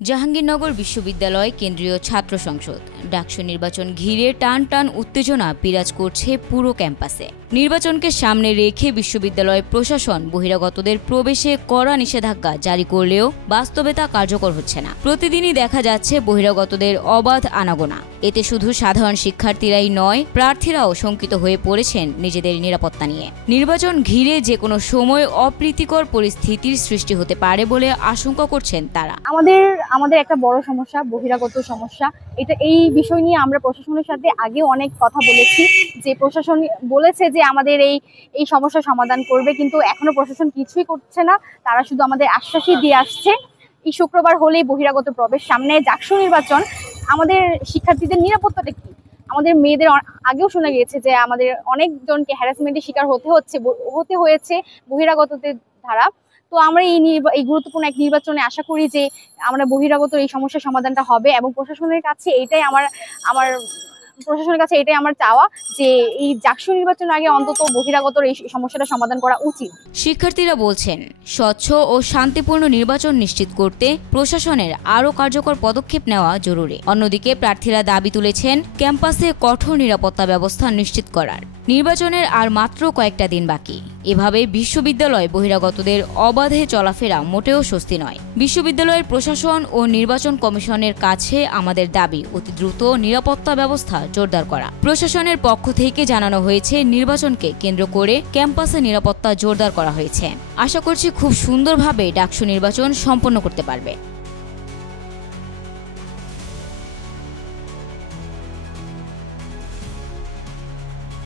জাহাঙ্গীরনগর বিশ্ববিদ্যালয় কেন্দ্রীয় ছাত্র সংসদ ডাকসু নির্বাচন ঘিরে টান টান উত্তেজনা বিরাজ করছে পুরো ক্যাম্পাসে। নির্বাচনকে সামনে রেখে বিশ্ববিদ্যালয় প্রশাসন বহিরাগতদের প্রবেশে কড়া নিষেধাজ্ঞা জারি করলেও বাস্তবে তা কার্যকর হচ্ছে না। প্রতিদিনই দেখা যাচ্ছে বহিরাগতদের অবাধ আনাগোনা। এতে শুধু সাধারণ শিক্ষার্থীরাই নয়, প্রার্থীরাও শঙ্কিত হয়ে পড়েছেন নিজেদের নিরাপত্তা নিয়ে। নির্বাচন ঘিরে যে কোনো সময় অপ্রীতিকর পরিস্থিতির সৃষ্টি হতে পারে বলে আশঙ্কা করছেন তারা। আমাদের একটা বড় সমস্যা বহিরাগত সমস্যা। এই বিষয় নিয়ে আমরা প্রশাসনের সাথে আগে অনেক কথা বলেছি, যে প্রশাসন বলেছে যে আমাদের এই সমস্যার সমাধান করবে, কিন্তু এখনো প্রশাসন কিছুই করছে না। তারা শুধু আমাদের আশ্বাসই দিয়ে আসছে। এই শুক্রবার হলেই বহিরাগত প্রবেশ, সামনে ডাকসু নির্বাচন, আমাদের শিক্ষার্থীদের নিরাপত্তাটা কি? আমাদের মেয়েদের আগেও শোনা গিয়েছে যে আমাদের অনেকজনকে হ্যারাসমেন্টের শিকার হতে হয়েছে বহিরাগতদের দ্বারা। তো আমরা এই গুরুত্বপূর্ণ এক নির্বাচনে আশা করি যে আমরা বহিরাগত এই সমস্যার সমাধানটা হবে, এবং প্রশাসনের কাছে এটাই আমার চাওয়া যে এই ডাকসু নির্বাচনের আগে অন্তত বহিরাগতর এই সমস্যাটা সমাধান করা উচিত। শিক্ষার্থীরা বলছেন, স্বচ্ছ ও শান্তিপূর্ণ নির্বাচন নিশ্চিত করতে প্রশাসনের আরও কার্যকর পদক্ষেপ নেওয়া জরুরি। অন্যদিকে প্রার্থীরা দাবি তুলেছেন ক্যাম্পাসে কঠোর নিরাপত্তা ব্যবস্থা নিশ্চিত করার। নির্বাচনের আর মাত্র কয়েকটা দিন বাকি। এভাবে বিশ্ববিদ্যালয় বহিরাগতদের অবাধে চলাফেরা মোটেও স্বস্তি নয়। বিশ্ববিদ্যালয়ের প্রশাসন ও নির্বাচন কমিশনের কাছে আমাদের দাবি অতি দ্রুত নিরাপত্তা ব্যবস্থা জোরদার করা। প্রশাসনের পক্ষ থেকে জানানো হয়েছে নির্বাচনকে কেন্দ্র করে ক্যাম্পাসে নিরাপত্তা জোরদার করা হয়েছে। আশা করছি খুব সুন্দরভাবে ডাকসু নির্বাচন সম্পন্ন করতে পারবে।